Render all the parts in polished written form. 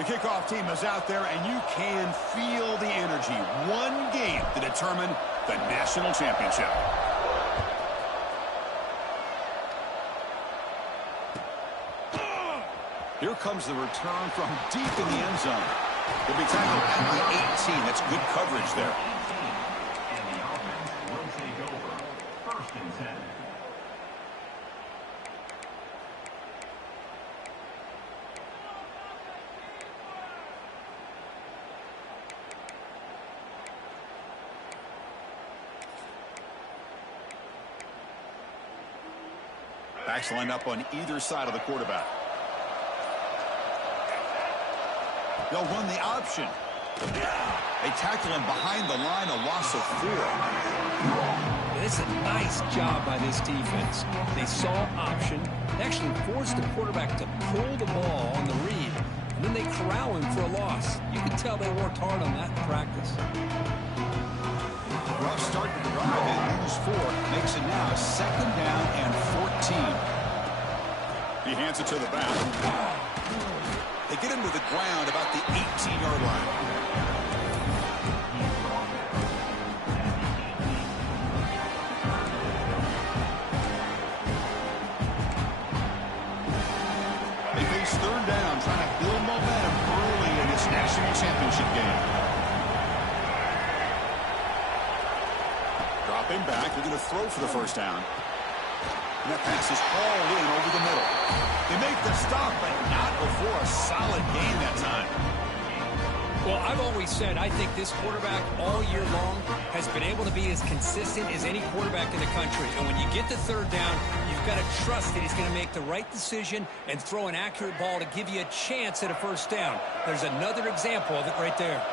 The kickoff team is out there, and you can feel the energy. One game to determine the national championship. Here comes the return from deep in the end zone. He'll be tackled at the 18. That's good coverage there. And the offense will take over. 1st and 10. Backs line up on either side of the quarterback. They'll run the option. They tackle him behind the line, a loss of 4. It's a nice job by this defense. They saw option, they actually forced the quarterback to pull the ball on the read, and then they corral him for a loss. You can tell they worked hard on that in practice. Rough start to the drive. They lose 4. Makes it now 2nd down and 14. He hands it to the back. They get him to the ground about the 18-yard line. They face 3rd down, trying to build momentum early in this national championship game. Dropping back, they're going to throw for the 1st down. And that pass is hauled in over the middle. They make the stop, but not before a solid gain that time. Well, I've always said I think this quarterback all year long has been able to be as consistent as any quarterback in the country. And when you get to 3rd down, you've got to trust that he's going to make the right decision and throw an accurate ball to give you a chance at a 1st down. There's another example of it right there.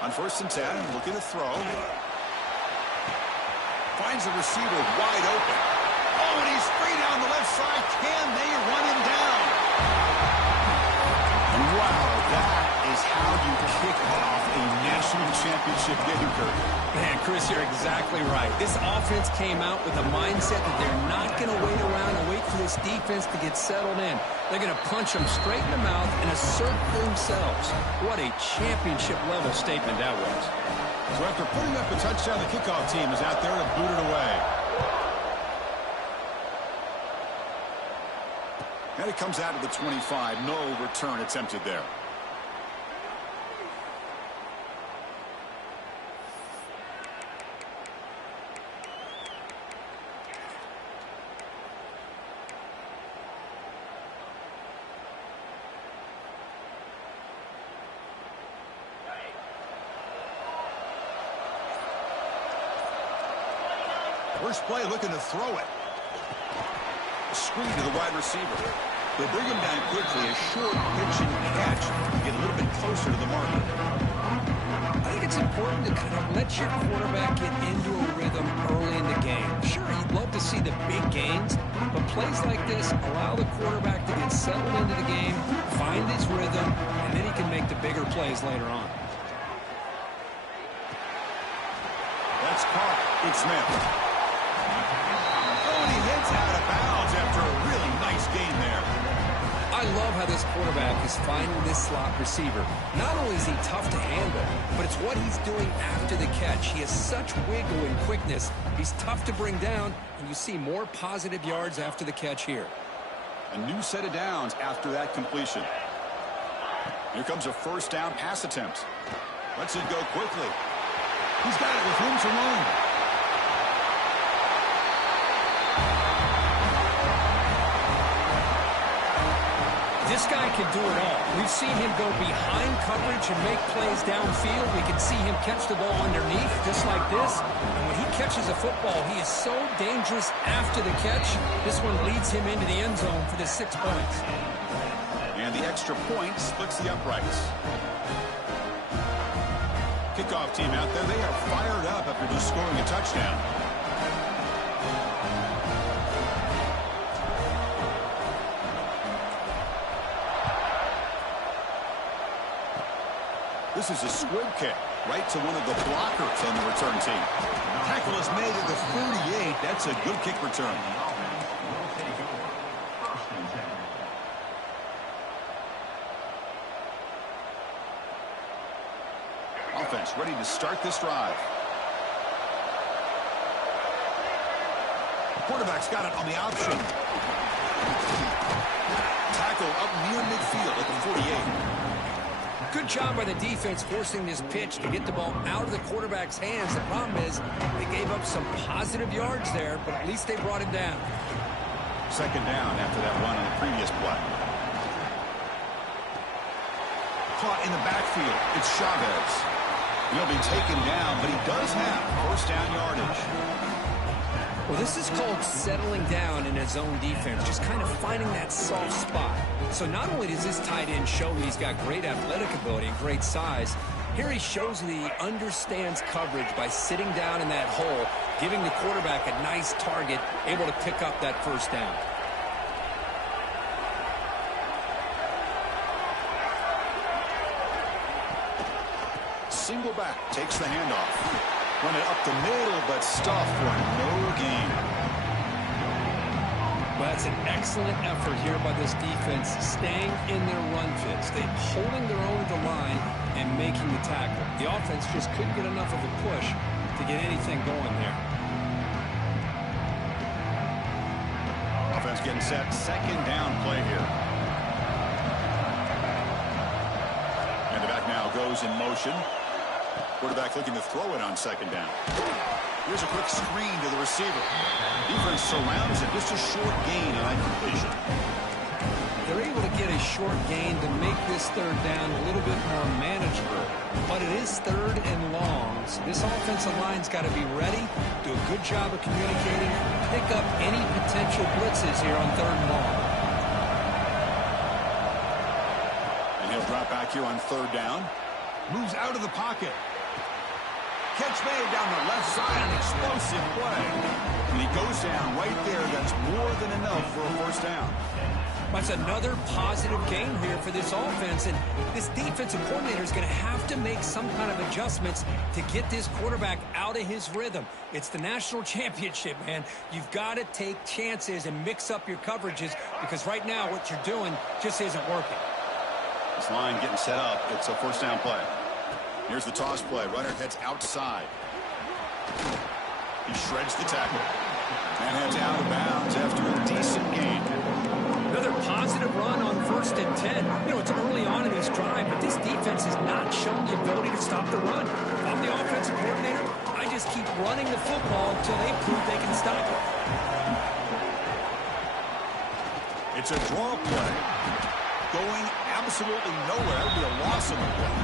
On 1st and 10, looking to throw. Finds the receiver wide open. Oh, and he's free down the left side. Can they run him down? And wow, that is how you kick off a national championship game, Kurt. Man, Chris, you're exactly right. This offense came out with a mindset that they're not going to wait around and wait for this defense to get settled in. They're going to punch them straight in the mouth and assert themselves. What a championship-level statement that was. So after putting up a touchdown, the kickoff team is out there to boot it away. And it comes out of the 25. No return attempted there. First play, looking to throw it. A screen to the wide receiver. They bring him down quickly. A short pitch and catch to get a little bit closer to the marker. I think it's important to kind of let your quarterback get into a rhythm early in the game. Sure, you'd love to see the big gains, but plays like this allow the quarterback to get settled into the game, find his rhythm, and then he can make the bigger plays later on. That's caught. It's Smith. Oh, and he hits out of bounds after a really nice gain there. I love how this quarterback is finding this slot receiver. Not only is he tough to handle, but it's what he's doing after the catch. He has such wiggle and quickness. He's tough to bring down, and you see more positive yards after the catch here. A new set of downs after that completion. Here comes a first down pass attempt. Lets it go quickly. He's got it with room to run. This guy can do it all. We've seen him go behind coverage and make plays downfield. We can see him catch the ball underneath, just like this. And when he catches a football, he is so dangerous after the catch. This one leads him into the end zone for the 6 points. And the extra point splits the uprights. Kickoff team out there, they are fired up after just scoring a touchdown. This is a squib kick. right to one of the blockers on the return team. Tackle is made at the 38. That's a good kick return. Offense ready to start this drive. Quarterback's got it on the option. Tackle up near midfield at the 48. Good job by the defense forcing this pitch to get the ball out of the quarterback's hands. The problem is they gave up some positive yards there, but at least they brought him down. Second down after that run on the previous play. Caught in the backfield. It's Chavez. He'll be taken down, but he does have first down yardage. Well, this is called settling down in his own defense, just kind of finding that soft spot. So not only does this tight end show he's got great athletic ability and great size, here he shows that he understands coverage by sitting down in that hole, giving the quarterback a nice target, able to pick up that first down. Single back, takes the handoff. Run it up the middle, but stuffed for no gain. Well, that's an excellent effort here by this defense, staying in their run fits. They're holding their own at the line and making the tackle. The offense just couldn't get enough of a push to get anything going there. Offense getting set. Second down play here. And the back now goes in motion. Quarterback looking to throw it on second down. Here's a quick screen to the receiver. Defense surrounds it. Just a short gain on that completion. They're able to get a short gain to make this third down a little bit more manageable. But it is third and long. So this offensive line's got to be ready, do a good job of communicating, pick up any potential blitzes here on third and long. And he'll drop back here on third down. Moves out of the pocket. Catch made down the left side, an explosive play. And he goes down right there. That's more than enough for a first down. That's another positive game here for this offense, and this defensive coordinator is going to have to make some kind of adjustments to get this quarterback out of his rhythm. It's the national championship, man. You've got to take chances and mix up your coverages, because right now what you're doing just isn't working. This line getting set up. It's a first down play. Here's the toss play. Runner heads outside. He shreds the tackle. And heads out of bounds after a decent gain. Another positive run on 1st and 10. You know, it's early on in this drive, but this defense has not shown the ability to stop the run. I'm the offensive coordinator. I just keep running the football until they prove they can stop it. It's a draw play. Going absolutely nowhere. That would be a loss of the play.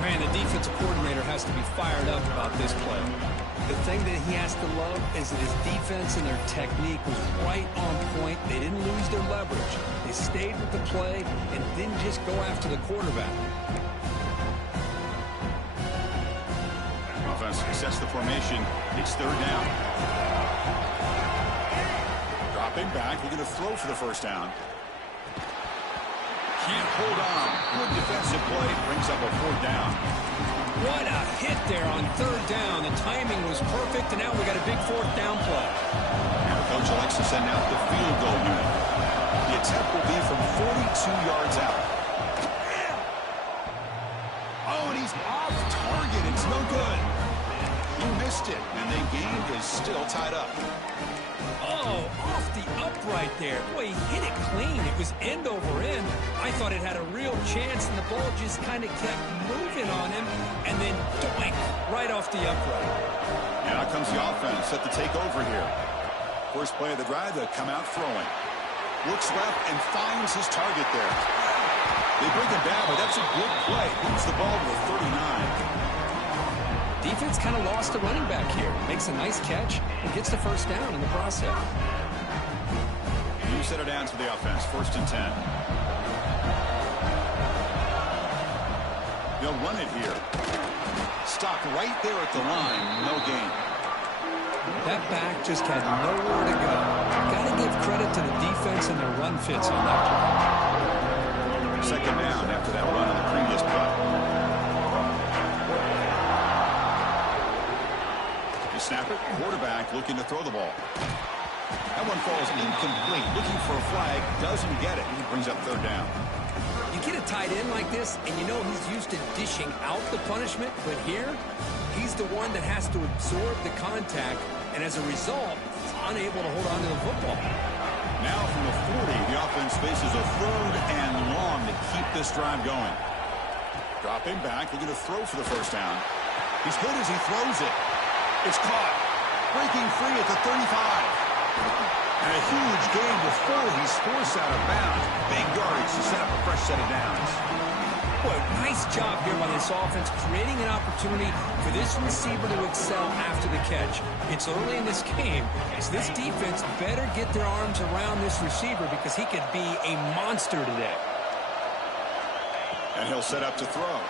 Man, the defensive coordinator has to be fired up about this play. The thing that he has to love is that his defense and their technique was right on point. They didn't lose their leverage. They stayed with the play and didn't just go after the quarterback. Offense sets the formation. It's third down. Dropping back. We're going to throw for the first down. Can't hold on. Good defensive play. Brings up a fourth down. What a hit there on third down. The timing was perfect, and now we got a big fourth down play. And the coach elects to send out the field goal unit. The attempt will be from 42 yards out. Oh, and he's off target. It's no good. He missed it, and the game is still tied up. Oh, off the upright there. Boy, he hit it clean. It was end over end. I thought it had a real chance, and the ball just kind of kept moving on him, and then doink, right off the upright. And out comes the offense set to take over here. First play of the drive, they come out throwing. Looks left and finds his target there. They bring him down, but that's a good play. Moves the ball to the 39. Defense kind of lost the running back here. Makes a nice catch and gets the first down in the process. You set it down to the offense. 1st and 10. They'll run it here. Stop right there at the line. No gain. That back just had nowhere to go. Got to give credit to the defense and their run fits on that play. Second down after that run on the previous play. snap it. Quarterback looking to throw the ball. That one falls incomplete. Looking for a flag. Doesn't get it. Brings up third down. You get a tight end like this, and you know he's used to dishing out the punishment, but here, he's the one that has to absorb the contact, and as a result, he's unable to hold on to the football. Now from the 40, the offense faces a third and long to keep this drive going. Dropping back, looking to throw for the first down. He's hit as he throws it. It's caught. Breaking free at the 35. And a huge gain before he's forced out of bounds. Big yardage to set up a fresh set of downs. Boy, nice job here by this offense, creating an opportunity for this receiver to excel after the catch. It's early in this game, so this defense better get their arms around this receiver because he could be a monster today. And he'll set up to throw.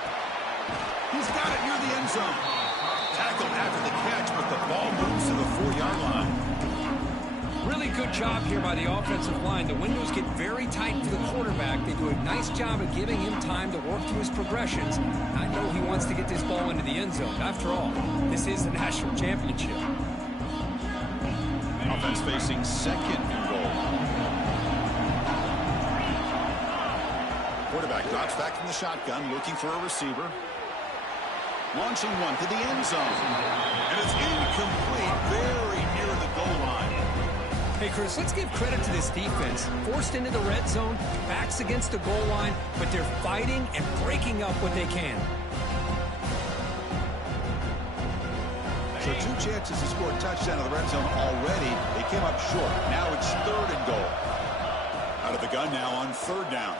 He's got it near the end zone. Tackled after the catch, but the ball moves to the 4-yard line. Really good job here by the offensive line. The windows get very tight for the quarterback. They do a nice job of giving him time to work through his progressions. I know he wants to get this ball into the end zone. After all, this is the national championship. Offense facing second and goal. Quarterback drops back from the shotgun, looking for a receiver. Launching one to the end zone. And it's incomplete, very near the goal line. Hey, Chris, let's give credit to this defense. Forced into the red zone, backs against the goal line, but they're fighting and breaking up what they can. So 2 chances to score a touchdown in the red zone already. They came up short. Now it's third and goal. Out of the gun now on third down.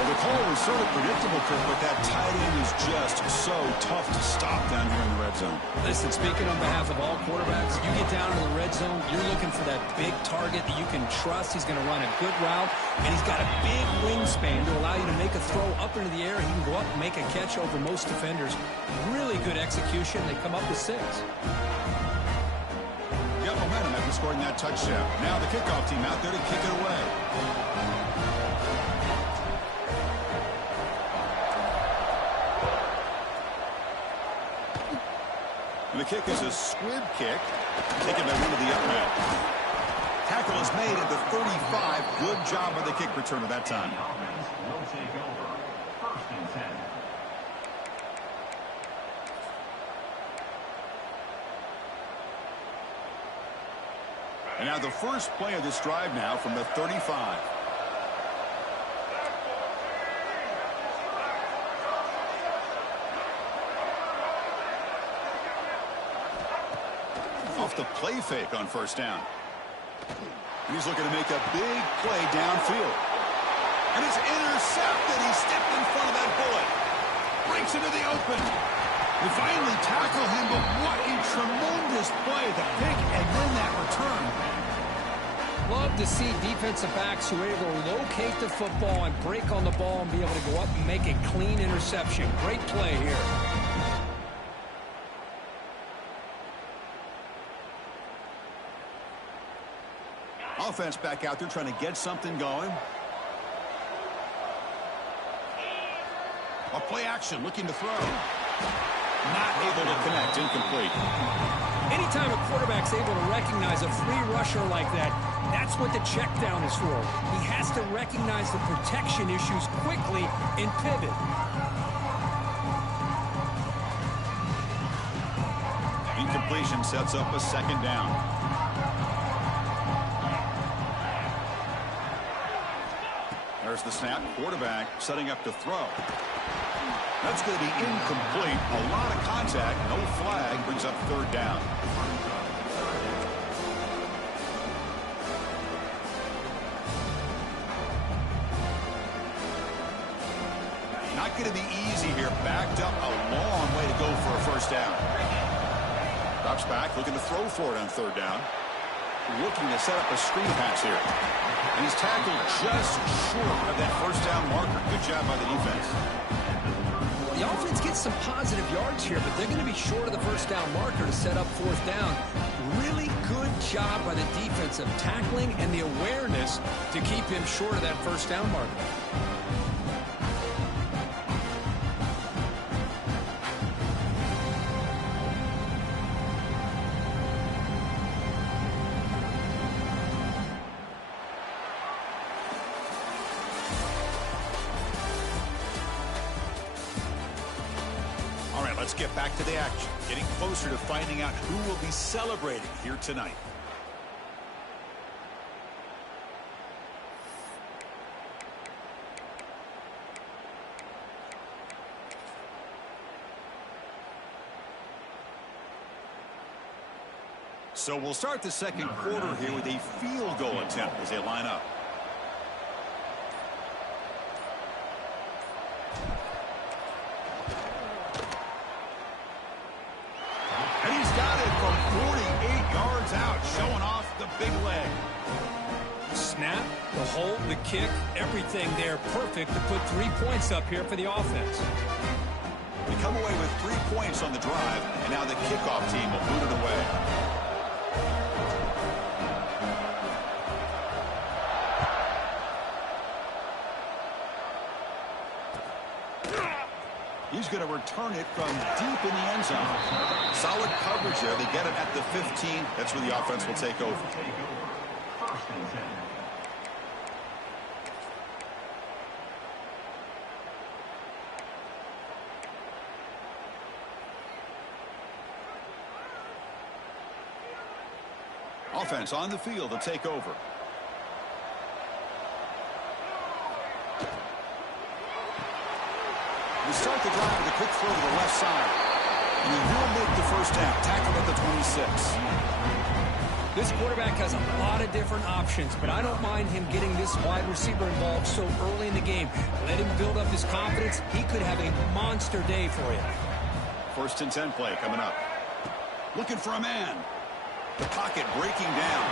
The call was sort of predictable, Kurt, but that tight end is just so tough to stop down here in the red zone. Listen, speaking on behalf of all quarterbacks, you get down in the red zone, you're looking for that big target that you can trust. He's going to run a good route, and he's got a big wingspan to allow you to make a throw up into the air. He can go up and make a catch over most defenders. Really good execution. They come up with 6. Got momentum after scoring that touchdown. Now the kickoff team out there to kick it away. And the kick is a squib kick, taken by one of the up men. Tackle is made at the 35. Good job by the kick return at that time. Will take over. First and 10. And now the first play of this drive now from the 35. Off the play fake on first down. And he's looking to make a big play downfield. And it's intercepted. He stepped in front of that bullet. Breaks into the open. They finally tackle him, but what a tremendous play. The pick and then that return. Love to see defensive backs who are able to locate the football and break on the ball and be able to go up and make a clean interception. Great play here. Offense back out there trying to get something going. A play action, looking to throw. Not able to connect, incomplete. Anytime a quarterback's able to recognize a free rusher like that, that's what the check down is for. He has to recognize the protection issues quickly and pivot. Incompletion sets up a second down. There's the snap. Quarterback setting up to throw. That's going to be incomplete. A lot of contact. No flag. Brings up third down. Not going to be easy here. Backed up a long way to go for a first down. Drops back. Looking to throw for it on third down. Looking to set up a screen pass here. And he's tackled just short of that first down marker. Good job by the defense. The offense gets some positive yards here, but they're going to be short of the first down marker to set up fourth down. Really good job by the defense of tackling and the awareness to keep him short of that first down marker. get back to the action, getting closer to finding out who will be celebrating here tonight. So we'll start the second quarter here with a field goal attempt as they line up. And he's got it from 48 yards out, showing off the big leg. Snap, the hold, the kick, everything there perfect to put 3 points up here for the offense. We come away with 3 points on the drive, and now the kickoff team will boot it away. He's going to return it from deep in the end zone. Solid coverage there. They get it at the 15. That's where the offense will take over. First and 10. Offense on the field to take over. We start the drive with a quick throw to the left side. And he will make the first down. Tackled at the 26. This quarterback has a lot of different options, but I don't mind him getting this wide receiver involved so early in the game. Let him build up his confidence. He could have a monster day for you. First and 10 play coming up. Looking for a man. The pocket breaking down.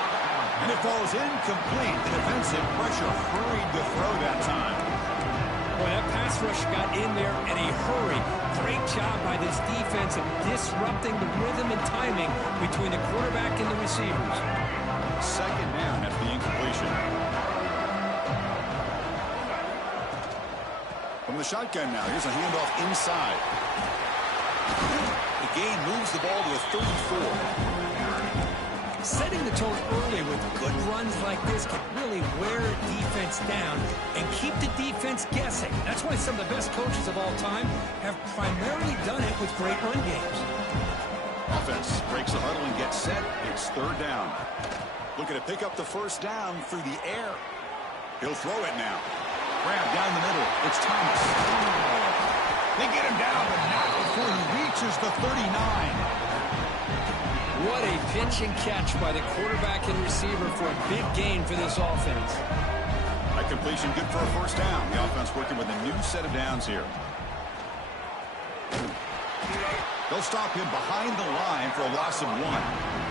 And it falls incomplete. The defensive pressure hurried to throw that time. Boy, that pass rush got in there in a hurry. Great job by this defense of disrupting the rhythm and timing between the quarterback and the receivers. Second down after the incompletion. From the shotgun now, here's a handoff inside. The gain moves the ball to a 34. Setting the tone early with good runs like this can really wear a defense down and keep the defense guessing. That's why some of the best coaches of all time have primarily done it with great run games. Offense breaks the huddle and gets set. It's third down. Looking to pick up the first down through the air. He'll throw it now. Grab down the middle. It's Thomas. They get him down, but not before he reaches the 39. What a pitch and catch by the quarterback and receiver for a big gain for this offense. That completion good for a first down. The offense working with a new set of downs here. They'll stop him behind the line for a loss of 1.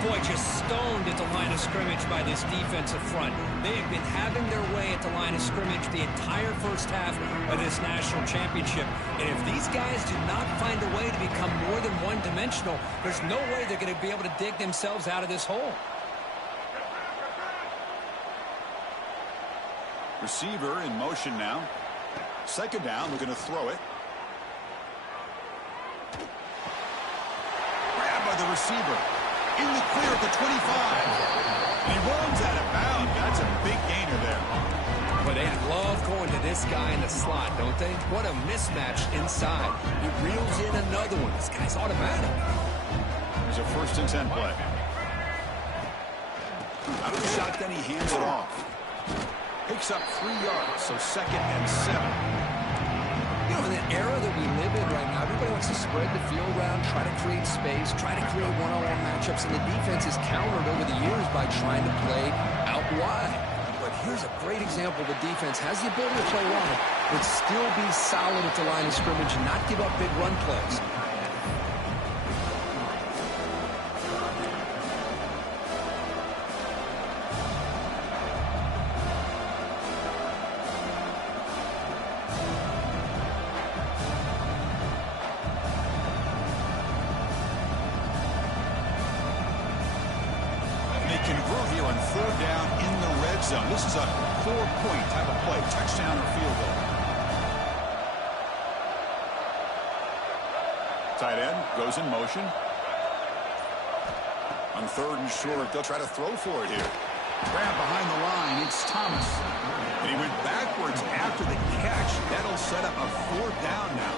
Boy, just stoned at the line of scrimmage by this defensive front. They have been having their way at the line of scrimmage the entire first half of this national championship. And if these guys do not find a way to become more than one-dimensional, there's no way they're going to be able to dig themselves out of this hole. Receiver in motion now. Second down, we're going to throw it. Grabbed by the receiver. In the clear at the 25. And he runs out of bounds. That's a big gainer there. But they love going to this guy in the slot, don't they? What a mismatch inside. He reels in another one. This guy's automatic. There's a first and 10 play. Out of the shotgun, he hands it off. Picks up 3 yards, so second and 7. You know, in the era that we live in right now, everybody wants to spread the field around, try to create space, try to create one-on-one matchups, and the defense is countered over the years by trying to play out wide. But here's a great example. The defense has the ability to play wide, but still be solid at the line of scrimmage and not give up big run plays. This is a 4-point type of play, touchdown or field goal. Tight end goes in motion. On third and short, they'll try to throw for it here. Grab behind the line, it's Thomas. And he went backwards after the catch. That'll set up a fourth down now.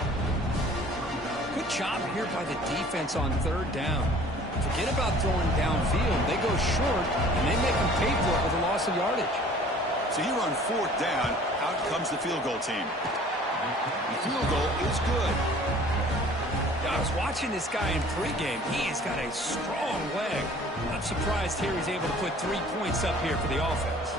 Good job here by the defense on third down. Forget about throwing downfield. They go short, and they make them pay for it with a loss of yardage. So here on fourth down, out comes the field goal team. The field goal is good. I was watching this guy in pregame. He has got a strong leg. I'm surprised here he's able to put 3 points up here for the offense.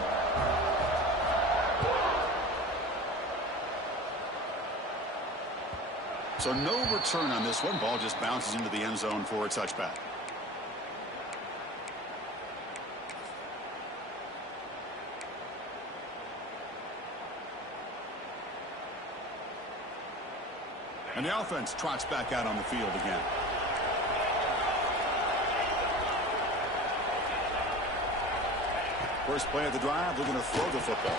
So no return on this one. Ball just bounces into the end zone for a touchback. And the offense trots back out on the field again. First play of the drive, looking to throw the football.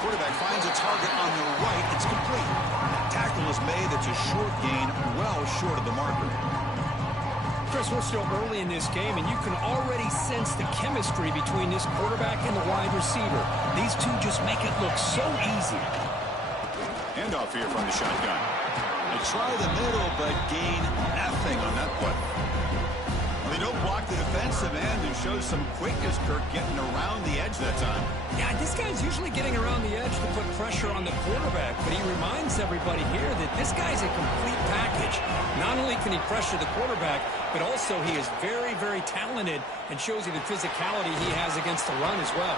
Quarterback finds a target on the right. It's complete. Tackle is made. It's a short gain, well short of the marker. Chris, we're still early in this game, and you can already sense the chemistry between this quarterback and the wide receiver. These two just make it look so easy. Handoff here from the shotgun. They try the middle, but gain nothing on that play. They don't block the defensive end and show some quickness, Kirk, getting around the edge that time. Yeah, this guy's usually getting around the edge to put pressure on the quarterback, but he reminds everybody here that this guy's a complete package. Not only can he pressure the quarterback, but also he is very, very talented and shows you the physicality he has against the run as well.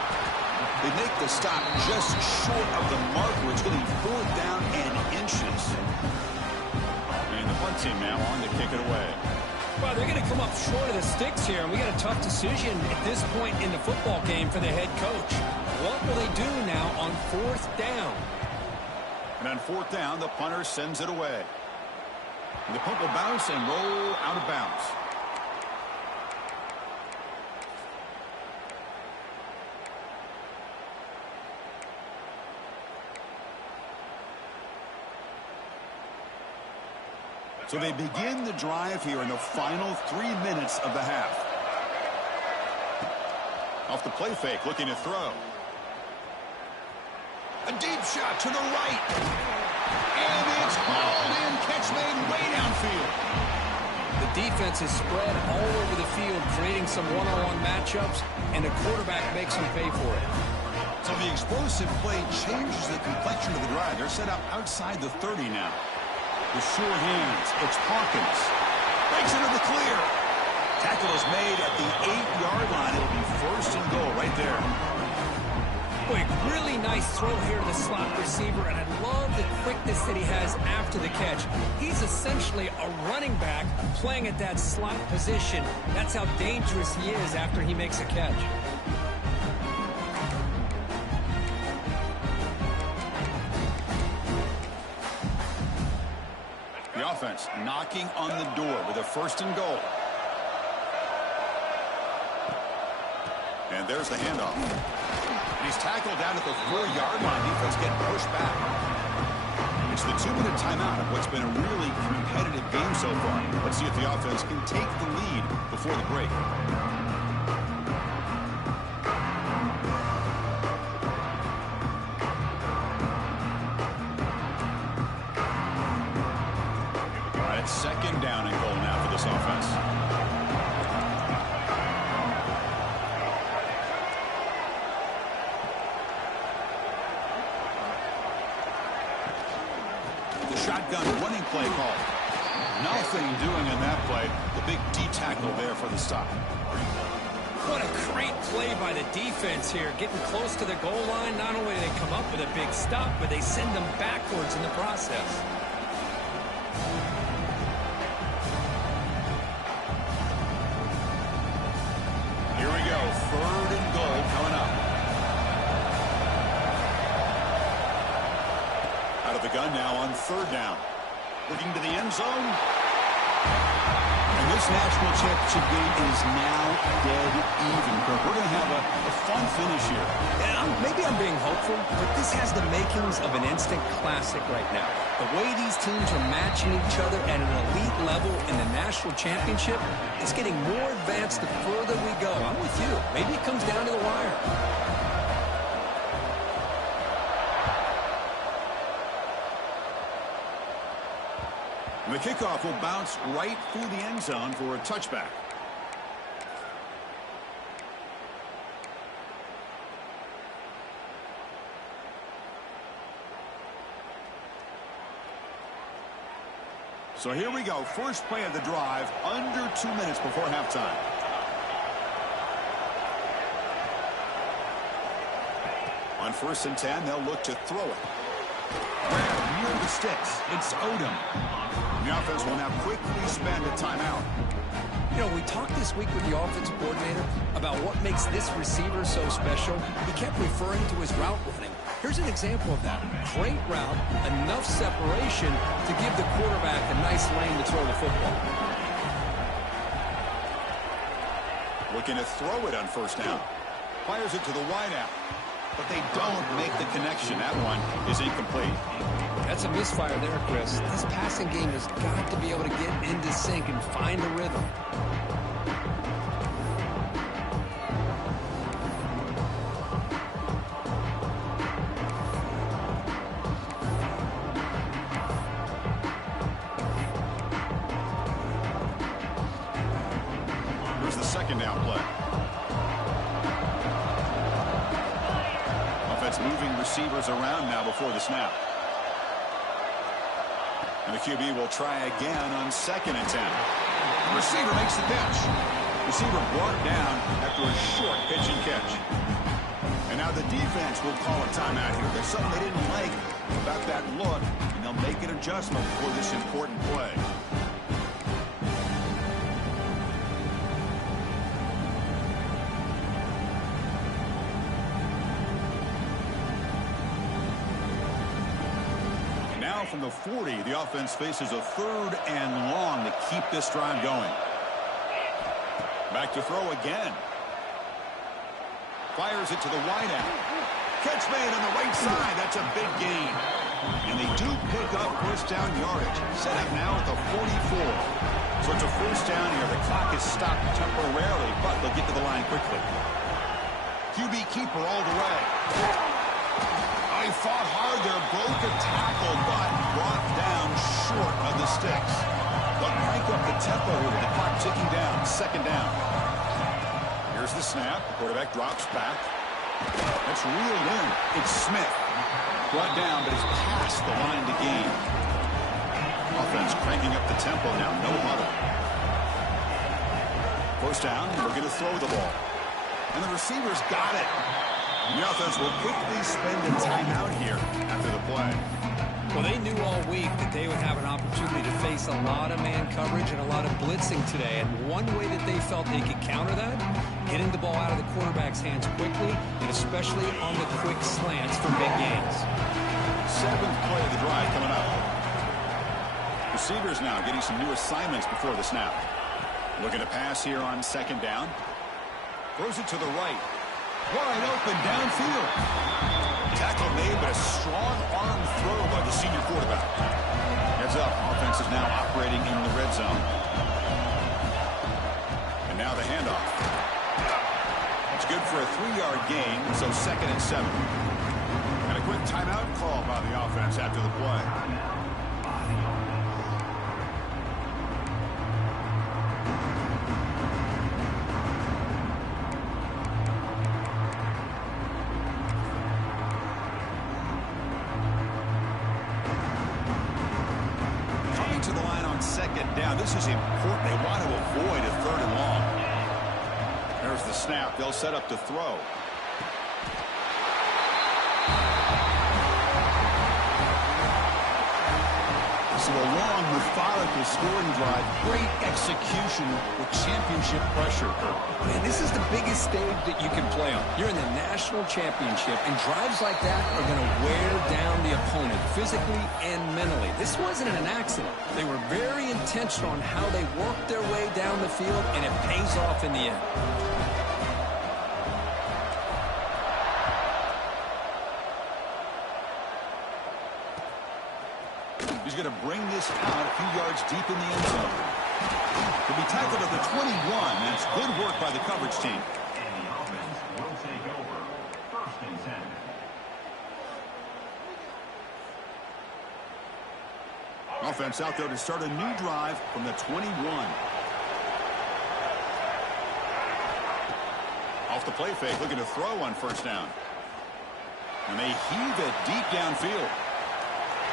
They make the stop just short of the marker. It's going to be 4th down and inches. And the punt team now on to kick it away. Well, they're going to come up short of the sticks here, and we got a tough decision at this point in the football game for the head coach. What will they do now on 4th down? And on 4th down, the punter sends it away. And the punt will bounce and roll out of bounds. So they begin the drive here in the final 3 minutes of the half. Off the play fake, looking to throw. A deep shot to the right. And it's hauled in. Catch made way downfield. The defense is spread all over the field, creating some one-on-one matchups, and the quarterback makes them pay for it. So the explosive play changes the complexion of the drive. They're set up outside the 30 now. The sure hands. It's Hawkins. Breaks into the clear. Tackle is made at the 8-yard line. It'll be 1st and goal right there. Boy, really nice throw here to the slot receiver, and I love the quickness that he has after the catch. He's essentially a running back playing at that slot position. That's how dangerous he is after he makes a catch. The offense knocking on the door with a 1st and goal. And there's the handoff. And he's tackled down at the 4-yard line. Defense getting pushed back. It's the 2-minute timeout of what's been a really competitive game so far. Let's see if the offense can take the lead before the break. It's 2nd down and goal now for this offense. The shotgun running play call. Nothing doing in that play. The big D tackle there for the stop. What a great play by the defense here. Getting close to the goal line, not only do they come up with a big stop, but they send them backwards in the process. Here we go. 3rd and goal coming up. Out of the gun now on 3rd down. Looking to the end zone. And this national championship game is now dead even, Kirk. We're going to have a fun finish here. Yeah, maybe I'm being hopeful, but this has the makings of an instant classic right now. The way these teams are matching each other at an elite level in the national championship, it's getting more advanced the further we go. I'm with you. Maybe it comes down to the wire. And the kickoff will bounce right through the end zone for a touchback. So here we go. First play of the drive, under 2 minutes before halftime. On 1st and 10, they'll look to throw it. Grab near the sticks. It's Odom. The offense will now quickly spend a timeout. You know, we talked this week with the offensive coordinator about what makes this receiver so special. He kept referring to his route running. Here's an example of that. Great route, enough separation to give the quarterback a nice lane to throw the football. Looking to throw it on 1st down. Fires it to the wideout. But they don't make the connection. That one is incomplete. That's a misfire there, Chris. This passing game has got to be able to get into sync and find a rhythm. Here's the 2nd down play. Offense moving receivers around now before the snap. And the QB will try again on 2nd and 10. The receiver makes the catch. Receiver brought down after a short pitch and catch. And now the defense will call a timeout here. There's something they didn't like about that look, and they'll make an adjustment for this important play. From the 40, the offense faces a 3rd and long to keep this drive going. Back to throw again. Fires it to the wideout. Catch made on the right side. That's a big gain. And they do pick up 1st down yardage. Set up now at the 44. So it's a 1st down here. The clock is stopped temporarily, but they'll get to the line quickly. QB keeper all the way. He fought hard there, broke a tackle, but brought down short of the sticks. They'll crank up the tempo here with the clock ticking down. 2nd down. Here's the snap. The quarterback drops back. That's reeled in. It's Smith. Brought down, but it's past the line to gain. Offense cranking up the tempo now. No huddle. 1st down. We're going to throw the ball. And the receiver's got it. The offense will quickly spend a timeout here after the play. Well, they knew all week that they would have an opportunity to face a lot of man coverage and a lot of blitzing today. And one way that they felt they could counter that, getting the ball out of the quarterback's hands quickly, and especially on the quick slants for big gains. 7th play of the drive coming up. Receivers now getting some new assignments before the snap. Looking to pass here on 2nd down. Throws it to the right. Wide open downfield. Tackle made, but a strong arm throw by the senior quarterback. Heads up. Offense is now operating in the red zone. And now the handoff. It's good for a 3-yard gain, so 2nd and 7. And a quick timeout call by the offense after the play. This is important. They want to avoid a 3rd and long. There's the snap. They'll set up to throw. So a long, methodical scoring drive. Great execution with championship pressure. Man, this is the biggest stage that you can play on. You're in the national championship, and drives like that are going to wear down the opponent physically and mentally. This wasn't an accident. They were very intentional on how they worked their way down the field, and it pays off in the end. He's going to bring this out a few yards deep in the end zone. He'll be tackled at the 21. That's good work by the coverage team. And the offense will take over. 1st and 10. offense out there to start a new drive from the 21. Off the play fake, looking to throw on first down. And they heave it deep downfield.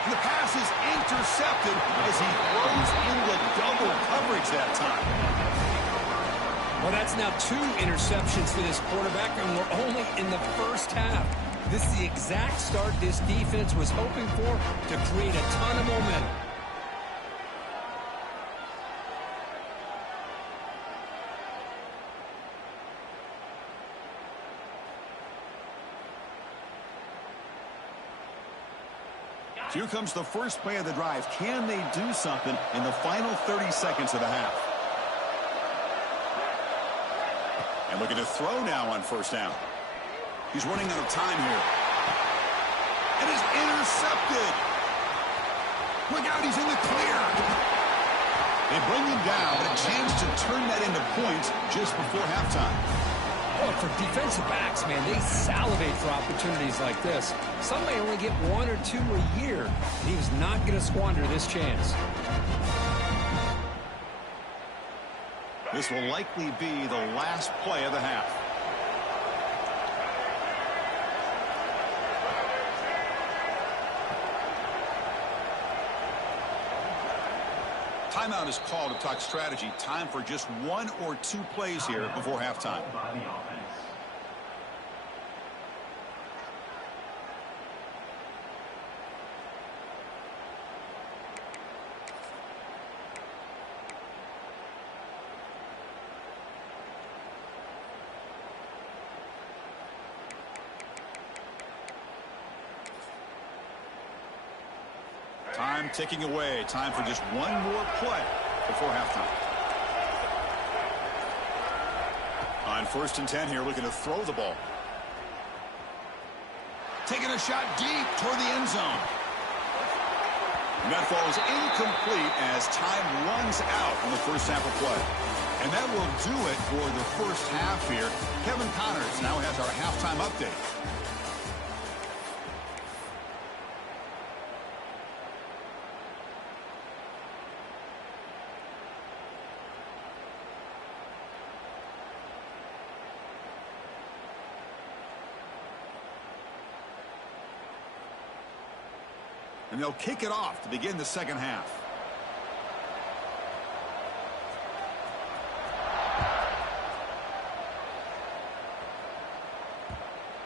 And the pass is intercepted as he throws into double coverage that time. Well, that's now 2 interceptions for this quarterback, and we're only in the first half. This is the exact start this defense was hoping for to create a ton of momentum. Here comes the first play of the drive. Can they do something in the final 30 seconds of the half? And looking to throw now on first down. He's running out of time here. And is intercepted. Look out, he's in the clear. They bring him down, but a chance to turn that into points just before halftime. Oh, for defensive backs, man, they salivate for opportunities like this. Some may only get 1 or 2 a year, and he was not going to squander this chance. This will likely be the last play of the half. Timeout is called to talk strategy. Time for just 1 or 2 plays here before halftime. Time ticking away. Time for just 1 more play before halftime. On first and 10 here, looking to throw the ball. Taking a shot deep toward the end zone. And that falls incomplete as time runs out on the first half of play. And that will do it for the first half here. Kevin Connors now has our halftime update. And they'll kick it off to begin the second half.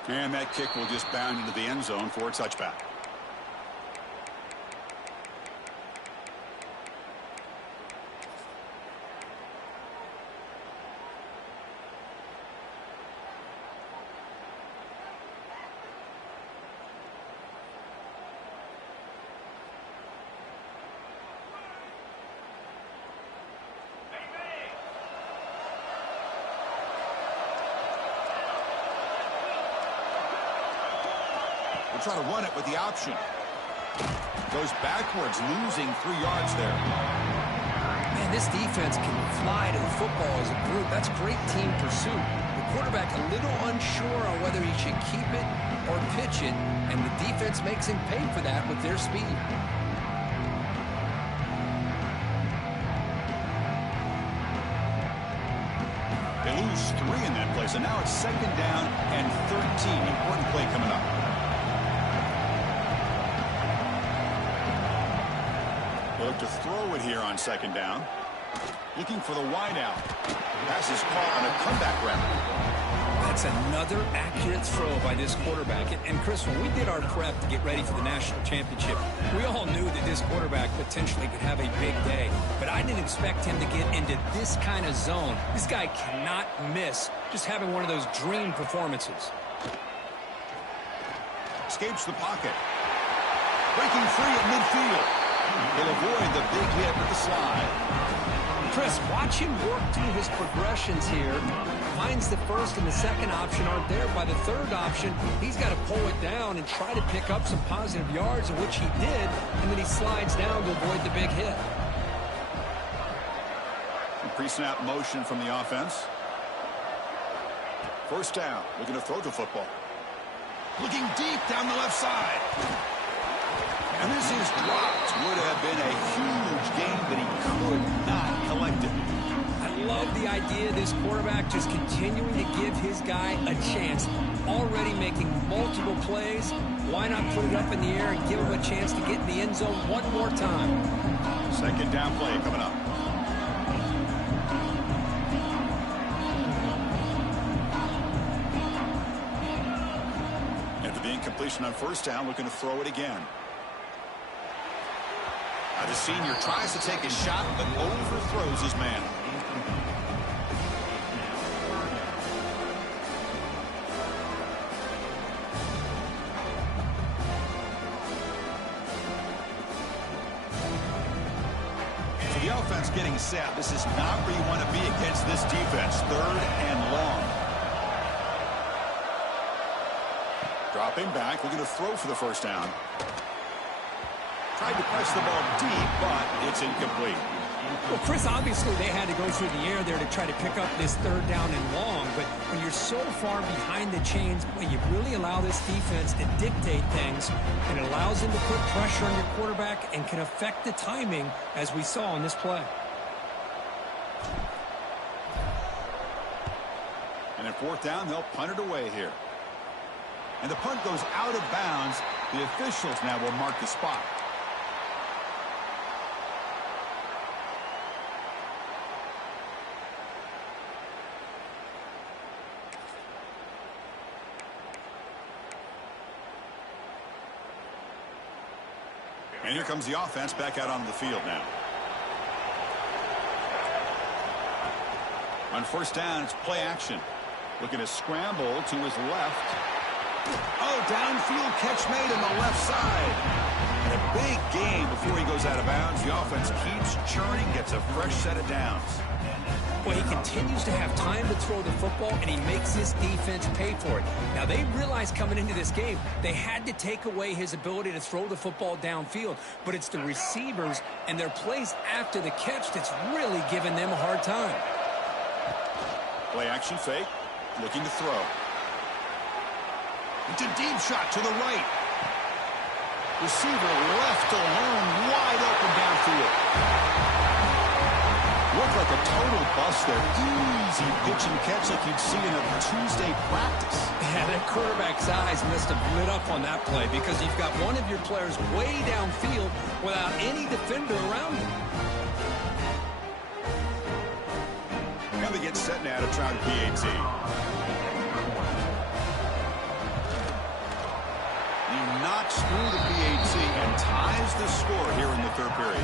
And that kick will just bound into the end zone for a touchback. We'll try to run it with the option. Goes backwards, losing 3 yards there. Man, this defense can fly to the football as a group. That's great team pursuit. The quarterback a little unsure on whether he should keep it or pitch it, and the defense makes him pay for that with their speed. They lose 3 in that play, so now it's second down and 13. Important play coming up. Look to throw it here on second down. Looking for the wide out. Pass is caught on a comeback route. That's another accurate throw by this quarterback. And Chris, when we did our prep to get ready for the national championship, we all knew that this quarterback potentially could have a big day. But I didn't expect him to get into this kind of zone. This guy cannot miss just having one of those dream performances. Escapes the pocket. Breaking free at midfield. He'll avoid the big hit with the slide. Chris, watch him work through his progressions here. Finds the first and the second option aren't there. By the third option, he's got to pull it down and try to pick up some positive yards, of which he did, and then he slides down to avoid the big hit. Pre-snap motion from the offense. First down, looking to throw the football. Looking deep down the left side. And this is dropped. Would have been a huge game, but he could not collect it. I love the idea of this quarterback just continuing to give his guy a chance. Already making multiple plays. Why not put it up in the air and give him a chance to get in the end zone one more time? Second down play coming up. After the incompletion on first down, looking to throw it again. The senior tries to take a shot, but overthrows his man. So the offense getting set. This is not where you want to be against this defense. Third and long. Dropping back, looking to throw for the first down. Tried to press the ball deep, but it's incomplete. Well, Chris, obviously they had to go through the air there to try to pick up this third down and long, but when you're so far behind the chains, well, you really allow this defense to dictate things, and it allows them to put pressure on your quarterback and can affect the timing, as we saw in this play. And at fourth down, they'll punt it away here. And the punt goes out of bounds. The officials now will mark the spot. And here comes the offense back out onto the field now. On first down, it's play action. Looking to scramble to his left. Oh, downfield catch made on the left side. And a big gain before he goes out of bounds. The offense keeps churning, gets a fresh set of downs. Well, he continues to have time to throw the football, and he makes his defense pay for it. Now, they realized coming into this game, they had to take away his ability to throw the football downfield, but it's the receivers and their plays after the catch that's really giving them a hard time. Play action fake, looking to throw. It's a deep shot to the right. Receiver left alone, wide open downfield. Looked like a total bust there. Easy pitch and catch like you'd see in a Tuesday practice. Yeah, that quarterback's eyes must have lit up on that play because you've got one of your players way downfield without any defender around him. Now they get set now to try the PAT. He knocks through the PAT and ties the score here in the third period.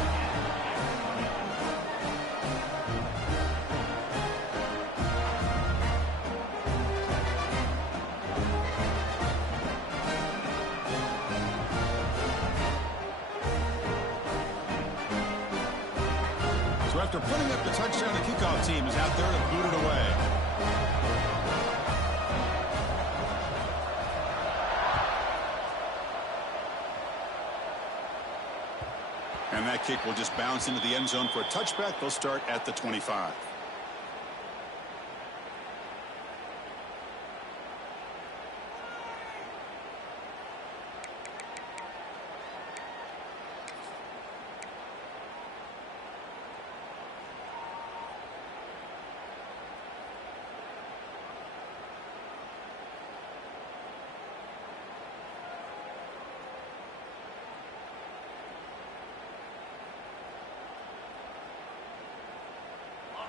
So after putting up the touchdown, the kickoff team is out there to boot it away. And that kick will just bounce into the end zone for a touchback. They'll start at the 25.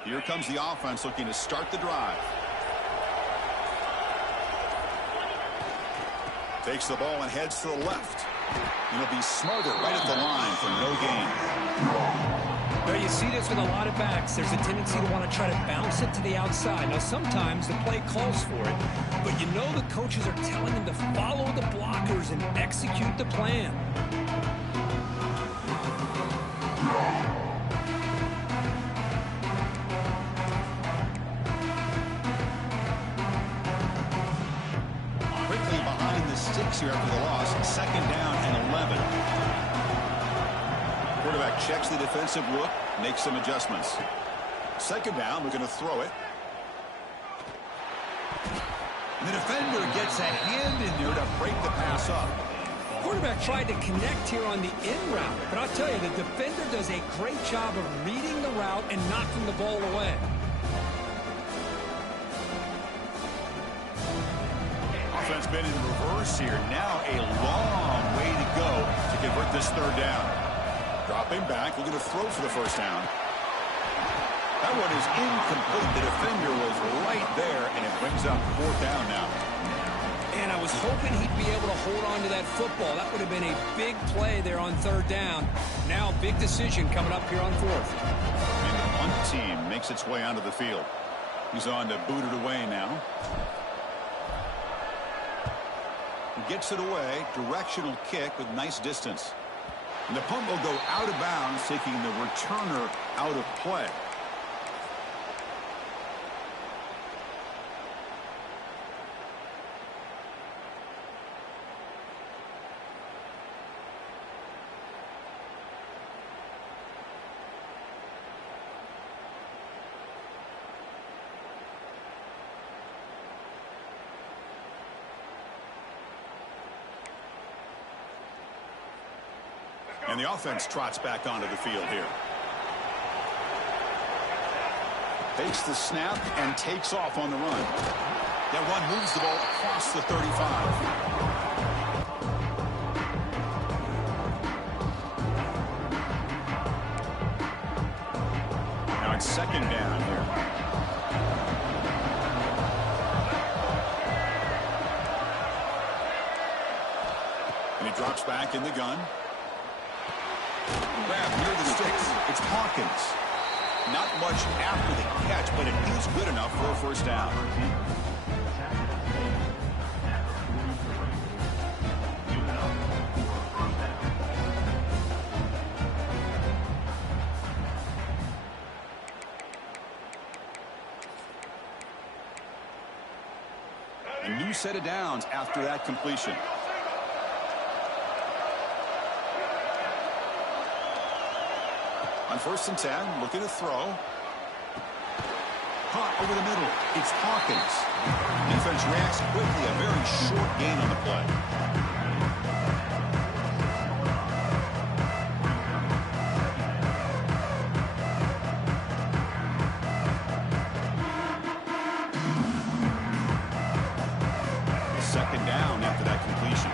Here comes the offense looking to start the drive. Takes the ball and heads to the left. And he'll be smothered right at the line for no gain. Well, you see this with a lot of backs. There's a tendency to want to try to bounce it to the outside. Now, sometimes the play calls for it, but you know the coaches are telling them to follow the blockers and execute the plan. Here after the loss, second down and 11. Quarterback checks the defensive look, makes some adjustments. Second down, we're going to throw it. And the defender gets a hand in there to break the pass up. Quarterback tried to connect here on the in route, but I'll tell you, the defender does a great job of reading the route and knocking the ball away. Offense been in reverse here. Now a long way to go to convert this third down. Dropping back, looking to throw for the first down. That one is incomplete. The defender was right there, and it brings up fourth down now. And I was hoping he'd be able to hold on to that football. That would have been a big play there on third down. Now, big decision coming up here on fourth. And the punt team makes its way onto the field. He's on to boot it away now. He gets it away. Directional kick with nice distance. And the punt will go out of bounds, taking the returner out of play. And the offense trots back onto the field here. Takes the snap and takes off on the run. That run moves the ball across the 35. Now it's second down here. And he drops back in the gun. Grab near the sticks. It's Hawkins. Not much after the catch, but it is good enough for a first down. A new set of downs after that completion. On 1st and 10, looking to throw. Caught over the middle. It's Hawkins. Defense reacts quickly. A very short gain on the play. Second down after that completion.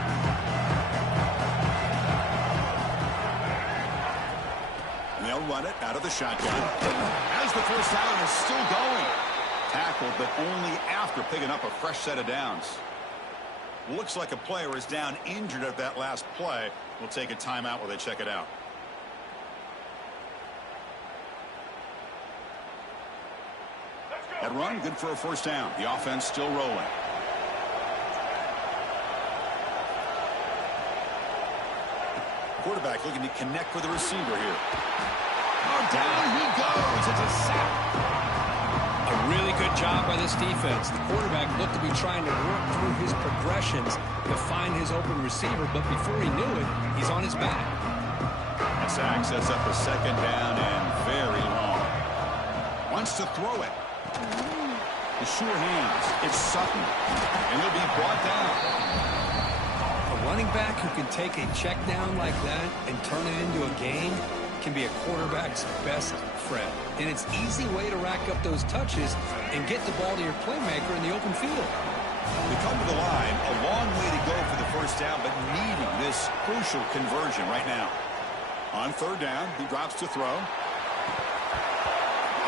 They'll run it out of the shotgun. As the first down is still going. Tackled, but only after picking up a fresh set of downs. Looks like a player is down injured at that last play. We'll take a timeout while they check it out. That run, good for a first down. The offense still rolling. Quarterback looking to connect with the receiver here. Oh, down he goes. It's a sack. A really good job by this defense. The quarterback looked to be trying to work through his progressions to find his open receiver, but before he knew it, he's on his back. That sack sets up a second down and very long. Wants to throw it. The sure hands. It's Sutton. And he'll be brought down. A running back who can take a check down like that and turn it into a gain can be a quarterback's best friend. And it's an easy way to rack up those touches and get the ball to your playmaker in the open field. We come to the line, a long way to go for the first down, but needing this crucial conversion right now. On third down, he drops to throw.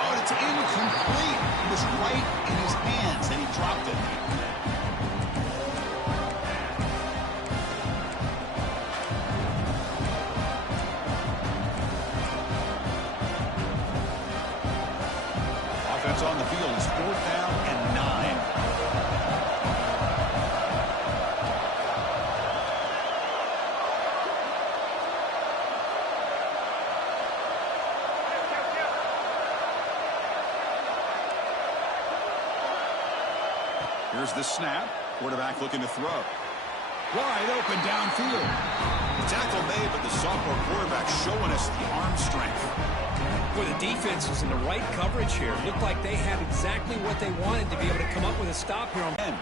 Oh, it's incomplete. It was right in his hands, and he dropped it. Offense on the field is 4th down and 9. Here's the snap. Quarterback looking to throw. Wide open downfield. The tackle made, but the sophomore quarterback showing us the arm strength. Boy, the defense was in the right coverage here. Looked like they had exactly what they wanted to be able to come up with a stop here on 10.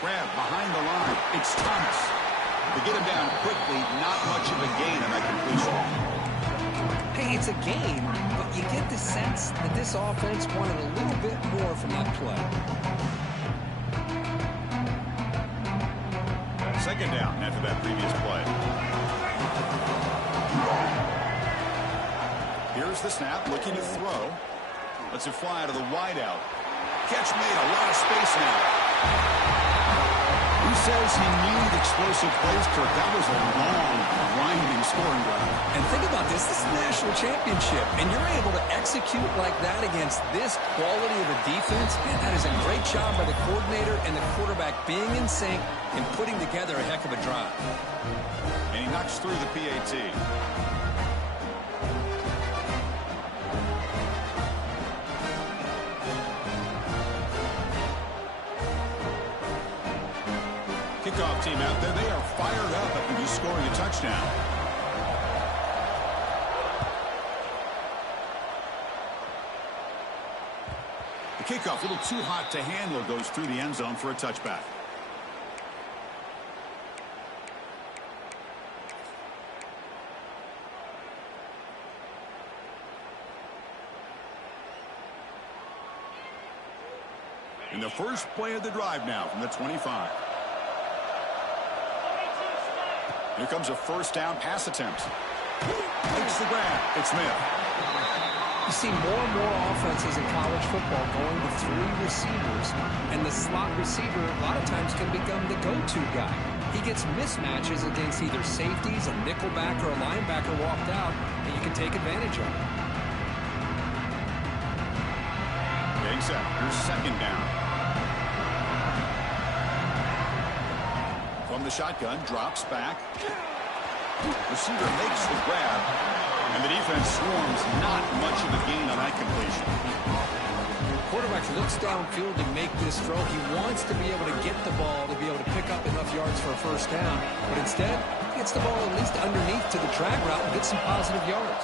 Grab behind the line. It's Thomas. They get him down quickly, not much of a gain on that completion. Hey, it's a game, but you get the sense that this offense wanted a little bit more from that play. Second down after that previous play. Here's the snap, looking to throw. Lets it fly to the wideout. Catch made, a lot of space now. Who says he needed explosive plays, Kirk? That was a long, grinding scoring drive. And think about this. This is the national championship, and you're able to execute like that against this quality of a defense. Man, that is a great job by the coordinator and the quarterback being in sync and putting together a heck of a drive. And he knocks through the PAT. Kickoff team out there. They are fired up after just scoring a touchdown. The kickoff, a little too hot to handle, goes through the end zone for a touchback. In the first play of the drive now from the 25. Here comes a first down pass attempt. Makes the grab. It's Smith. You see more and more offenses in college football going with 3 receivers, and the slot receiver a lot of times can become the go-to guy. He gets mismatches against either safeties, a nickelback, or a linebacker walked out, and you can take advantage of it. Getting set. Here's second down. From the shotgun, drops back. Receiver makes the grab, and the defense swarms. Not much of a gain on that completion. Quarterback looks downfield to make this throw. He wants to be able to get the ball to be able to pick up enough yards for a first down, but instead, he gets the ball at least underneath to the drag route and gets some positive yards.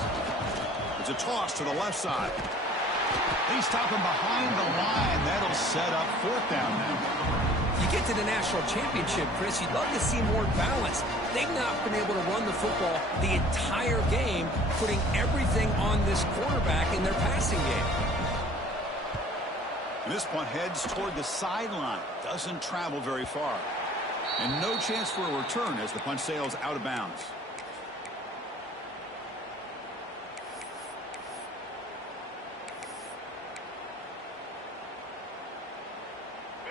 It's a toss to the left side. They stop him behind the line. That'll set up fourth down now. You get to the national championship, Chris, you'd love to see more balance. They've not been able to run the football the entire game, putting everything on this quarterback in their passing game. And this punt heads toward the sideline. Doesn't travel very far. And no chance for a return as the punt sails out of bounds.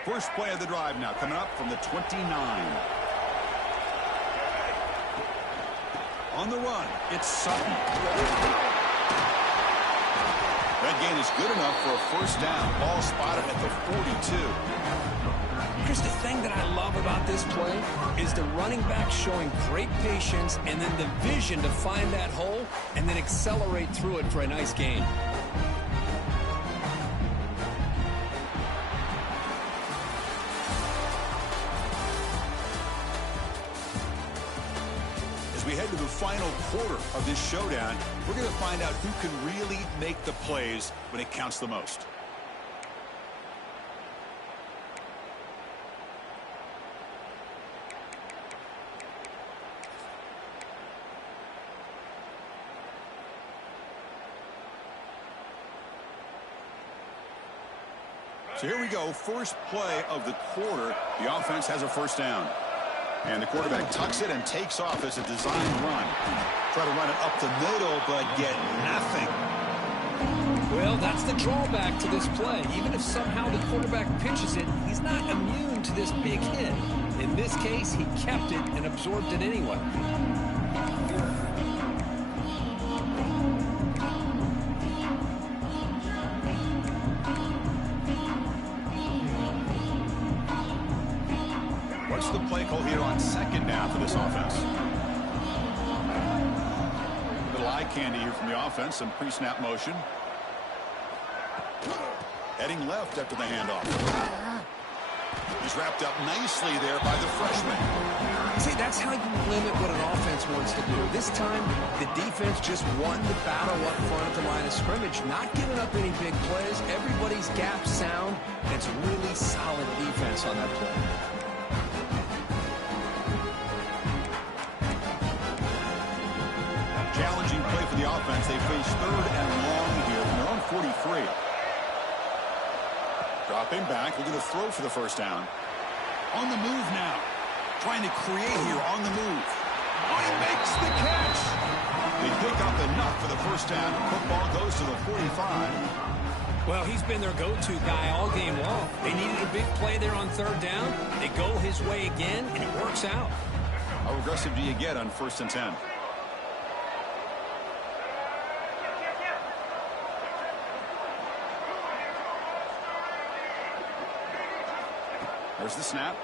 First play of the drive now coming up from the 29. On the run, it's Sutton. That gain is good enough for a first down. Ball spotted at the 42. Chris, the thing that I love about this play is the running back showing great patience and then the vision to find that hole and then accelerate through it for a nice gain. We head to the final quarter of this showdown. We're going to find out who can really make the plays when it counts the most. So here we go. First play of the quarter. The offense has a first down. And the quarterback tucks it and takes off as a designed run. Try to run it up the middle, but get nothing. Well, that's the drawback to this play. Even if somehow the quarterback pitches it, he's not immune to this big hit. In this case, he kept it and absorbed it anyway. What's the play call here on second down for this offense? A little eye candy here from the offense. Some pre-snap motion. Heading left after the handoff. He's wrapped up nicely there by the freshman. See, that's how you limit what an offense wants to do. This time, the defense just won the battle up front at the line of scrimmage, not giving up any big plays. Everybody's gap sound. It's really solid defense on that play. offense. They face 3rd and long here from their own 43. Dropping back, looking to throw for the first down. On the move now. Trying to create here on the move. Oh, he makes the catch. They pick up enough for the first down. Football goes to the 45. Well, he's been their go-to guy all game long. They needed a big play there on 3rd down. They go his way again, and it works out. How aggressive do you get on 1st and 10? There's the snap.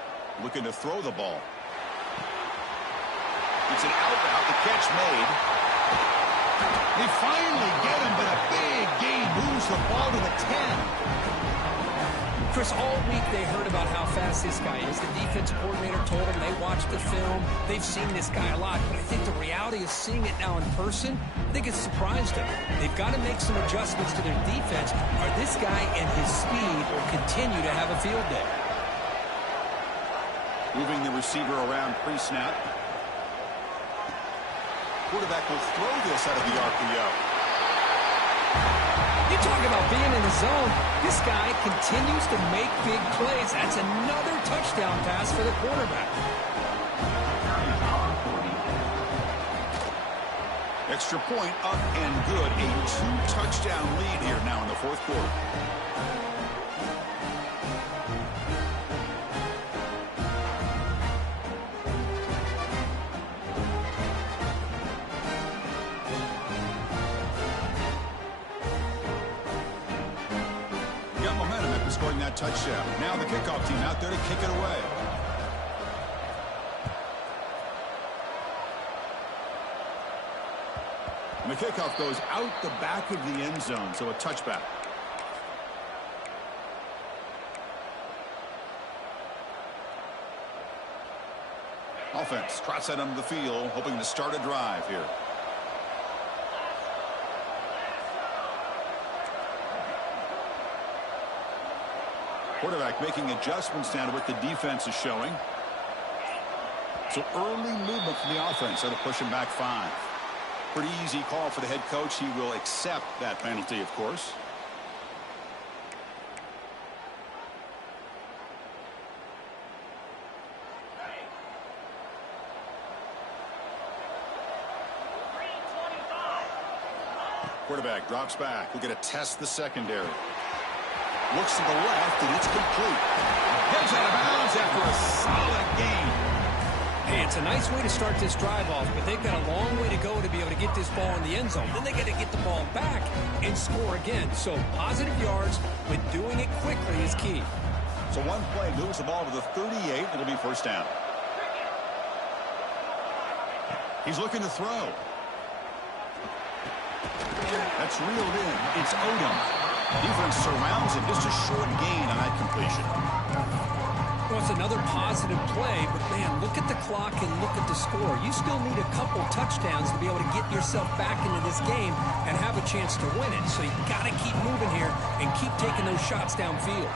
Looking to throw the ball. It's an out route. The catch made. They finally get him, but a big gain moves the ball to the 10. Chris, all week they heard about how fast this guy is. The defensive coordinator told them they watched the film. They've seen this guy a lot, but I think the reality is seeing it now in person, I think it's surprised them. They've got to make some adjustments to their defense, or this guy and his speed will continue to have a field day. Moving the receiver around pre-snap. Quarterback will throw this out of the RPO. You talk about being in the zone. This guy continues to make big plays. That's another touchdown pass for the quarterback. Extra point up and good. A 2-touchdown lead here now in the 4th quarter. Scoring that touchdown. Now the kickoff team out there to kick it away. And the kickoff goes out the back of the end zone, so a touchback. Offense trots out onto the field, hoping to start a drive here. Quarterback making adjustments down to what the defense is showing. So early movement from the offense. That'll push him back 5. Pretty easy call for the head coach. He will accept that penalty, of course. Quarterback drops back. We're going to test the secondary. Looks to the left, and it's complete. Gets out of bounds after a solid gain. Hey, it's a nice way to start this drive off, but they've got a long way to go to be able to get this ball in the end zone. Then they got to get the ball back and score again. So positive yards, but doing it quickly is key. So one play moves the ball to the 38. It'll be first down. He's looking to throw. That's reeled in. It's Odom. Defense surrounds him. Just a short gain on that completion. Well, it's another positive play, but man, look at the clock and look at the score. You still need a couple touchdowns to be able to get yourself back into this game and have a chance to win it. So you got to keep moving here and keep taking those shots downfield.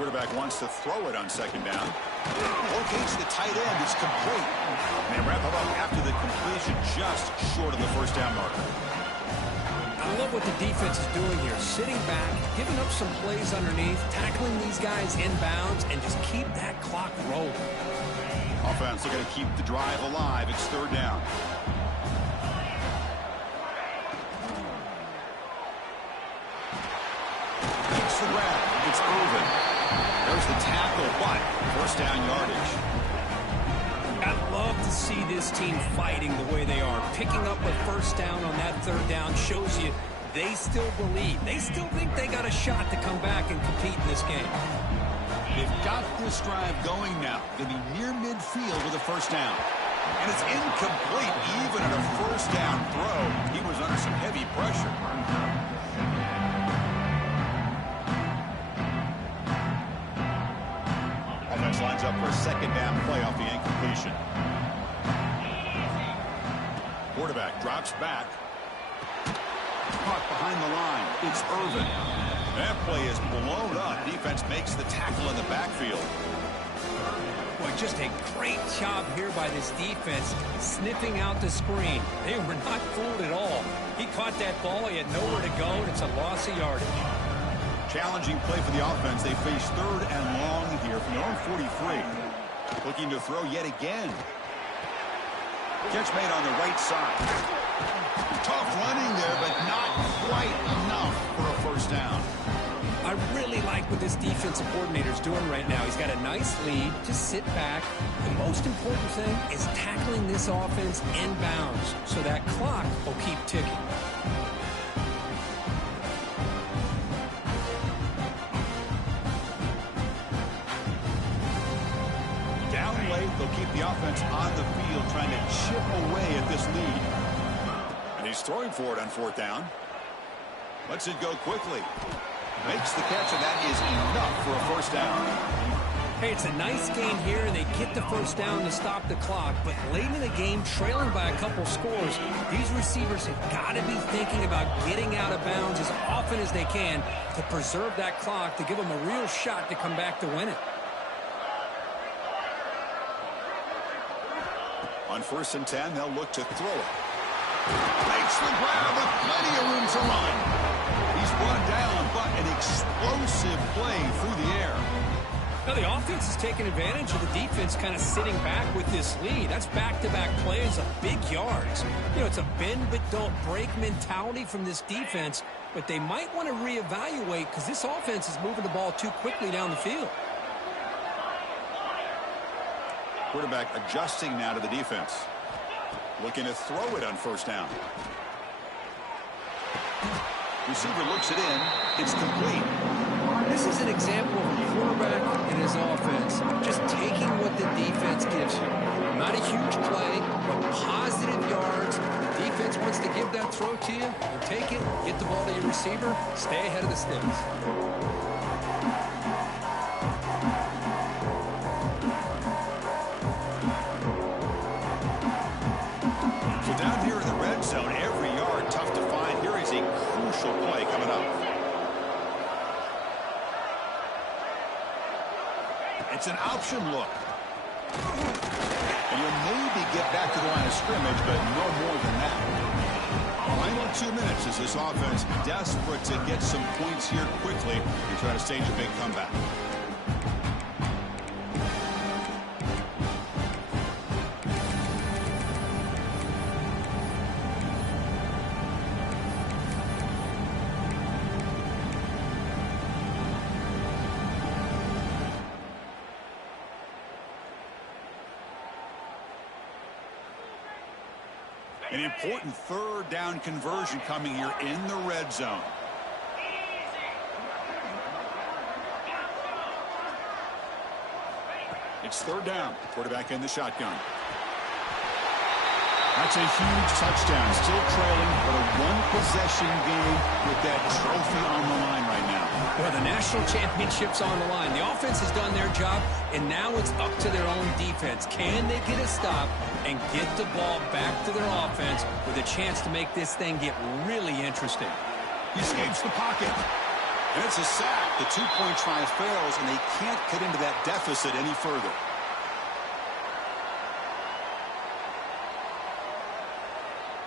Quarterback wants to throw it on 2nd down. Locates the tight end. It's complete. And they wrap it up after the completion, just short of the first down marker. I love what the defense is doing here. Sitting back, giving up some plays underneath, tackling these guys in bounds, and just keep that clock rolling. Offense looking to keep the drive alive. It's 3rd down. It's the grab. It's Irvin. There's the tackle, but first down yardage. I love to see this team fighting the way they are. Picking up a first down on that 3rd down shows you they still believe. They still think they got a shot to come back and compete in this game. They've got this drive going now. They'll be near midfield with a first down. And it's incomplete even at a first down throw. He was under some heavy pressure. Offense lines up for a 2nd down play off the incompletion. Quarterback drops back. Caught behind the line. It's Irvin. That play is blown up. Defense makes the tackle in the backfield. Boy, just a great job here by this defense, sniffing out the screen. They were not fooled at all. He caught that ball. He had nowhere to go, and it's a loss of yardage. Challenging play for the offense. They face 3rd and long here from their own 43. Looking to throw yet again. Catch made on the right side. Tough running there, but not quite enough for a first down. I really like what this defensive coordinator is doing right now. He's got a nice lead. Just sit back. The most important thing is tackling this offense inbounds so that clock will keep ticking. Down late, they'll keep the offense on the field trying to chip away at this lead. And he's throwing for it on 4th down. Lets it go quickly. Makes the catch, and that is enough for a first down. Hey, it's a nice game here, and they get the first down to stop the clock. But late in the game, trailing by a couple scores, these receivers have got to be thinking about getting out of bounds as often as they can to preserve that clock, to give them a real shot to come back to win it. On 1st and 10, they'll look to throw it. Makes the grab with plenty of room to run. He's brought down, but an explosive play through the air. Now, the offense is taking advantage of the defense kind of sitting back with this lead. That's back-to-back plays of big yards. You know, it's a bend but don't break mentality from this defense, but they might want to reevaluate because this offense is moving the ball too quickly down the field. Quarterback adjusting now to the defense. Looking to throw it on 1st down. Receiver looks it in. It's complete. This is an example of a quarterback and his offense just taking what the defense gives you. Not a huge play, but positive yards. The defense wants to give that throw to you. You take it, get the ball to your receiver, stay ahead of the sticks. So down here in the red zone, every yard tough to find. Here is a crucial play coming up. It's an option look. And you'll maybe get back to the line of scrimmage, but no more than that. Final 2 minutes as this offense desperate to get some points here quickly and try to stage a big comeback. An important 3rd down conversion coming here in the red zone. It's 3rd down. Quarterback in the shotgun. That's a huge touchdown. Still trailing, but a one-possession game with that trophy on the line right now. Well, the national championship's on the line. The offense has done their job, and now it's up to their own defense. Can they get a stop and get the ball back to their offense with a chance to make this thing get really interesting? He escapes the pocket. And it's a sack. The 2-point try fails, and they can't cut into that deficit any further.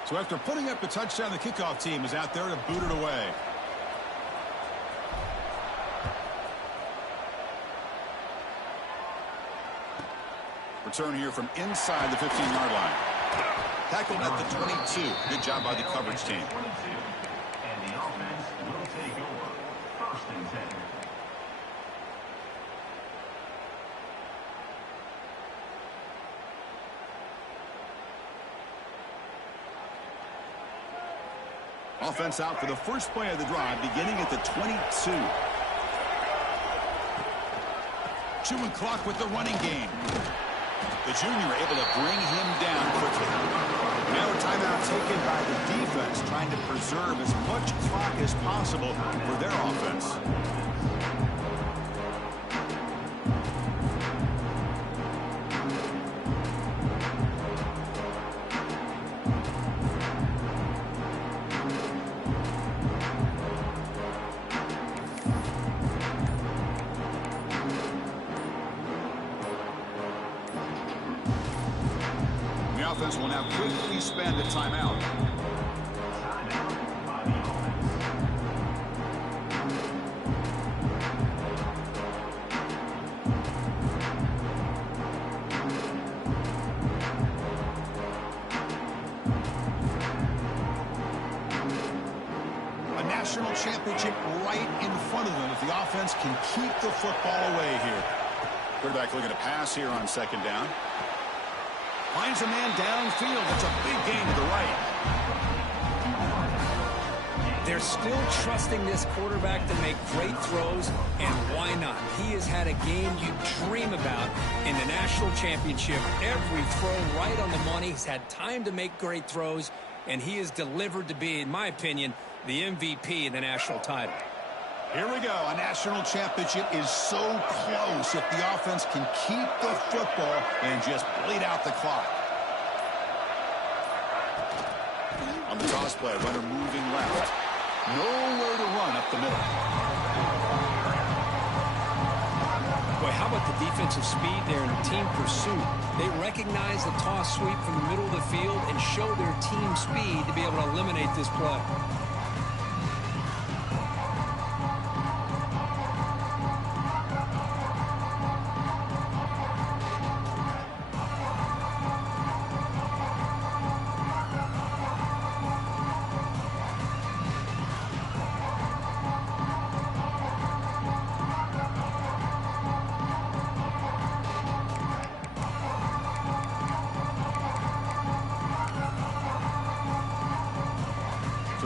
So after putting up the touchdown, the kickoff team is out there to boot it away. Return here from inside the 15-yard line. Tackled at the 22. Good job by the coverage team. And the offense will take over. 1st and 10. Offense out for the first play of the drive, beginning at the 22. Chewing clock with the running game. The junior able to bring him down quickly. Now a timeout taken by the defense, trying to preserve as much clock as possible for their offense. offense will now quickly spend a timeout. Timeout by the offense. A national championship right in front of them if the offense can keep the football away here. Quarterback looking to pass here on second down. Finds a man downfield. It's a big gain to the right. They're still trusting this quarterback to make great throws, and why not? He has had a game you dream about in the national championship. Every throw right on the money. He's had time to make great throws, and he is delivered to be, in my opinion, the MVP in the national title. Here we go. A national championship is so close if the offense can keep the football and just bleed out the clock. On the toss play, runner moving left. Nowhere to run up the middle. Boy, how about the defensive speed there in team pursuit? They recognize the toss sweep from the middle of the field and show their team speed to be able to eliminate this play.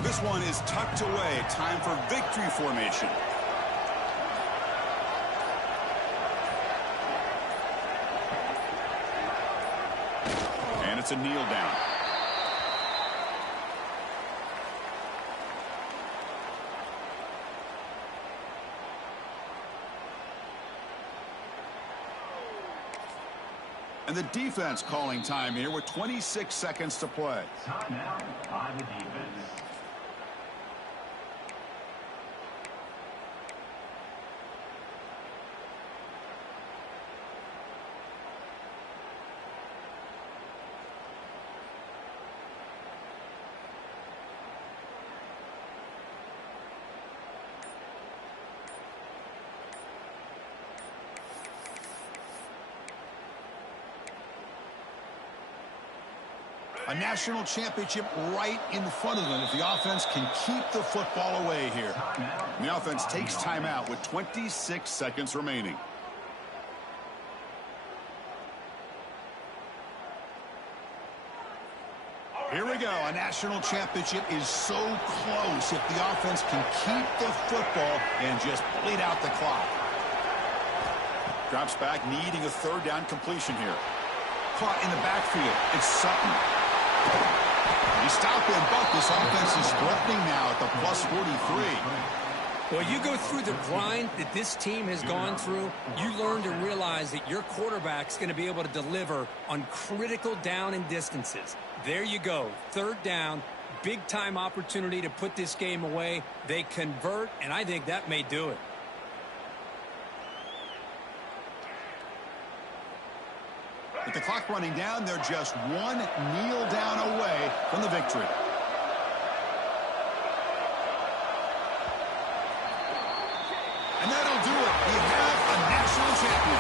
This one is tucked away. Time for victory formation. And it's a kneel down. And the defense calling time here with 26 seconds to play. Timeout by the defense. A national championship right in front of them if the offense can keep the football away here. And the offense takes timeout with 26 seconds remaining. Here we go. A national championship is so close if the offense can keep the football and just bleed out the clock. Drops back, needing a third down completion here. Caught in the backfield. It's Sutton. He stopped in, but this offense is threatening now at the plus 43. Well, you go through the grind that this team has gone through, you learn to realize that your quarterback's going to be able to deliver on critical down and distances. There you go. Third down, big-time opportunity to put this game away. They convert, and I think that may do it. With the clock running down, they're just one kneel down away from the victory. And that'll do it. We have a national champion.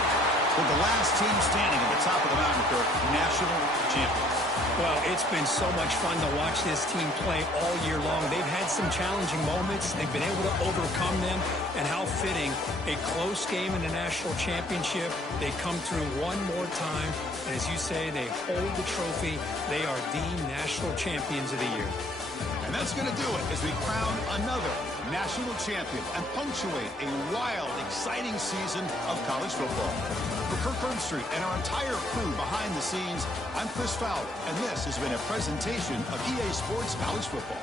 With the last team standing at the top of the mountain, Kirk, national champions. Well, it's been so much fun to watch this team play all year long. They've had some challenging moments. They've been able to overcome them. And how fitting, a close game in the national championship. They come through one more time. And as you say, they hold the trophy. They are the national champions of the year. And that's going to do it as we crown another national champion and punctuate a wild, exciting season of college football. For Kirk Herbstreit and our entire crew behind the scenes, I'm Chris Fowler, and this has been a presentation of EA Sports College Football.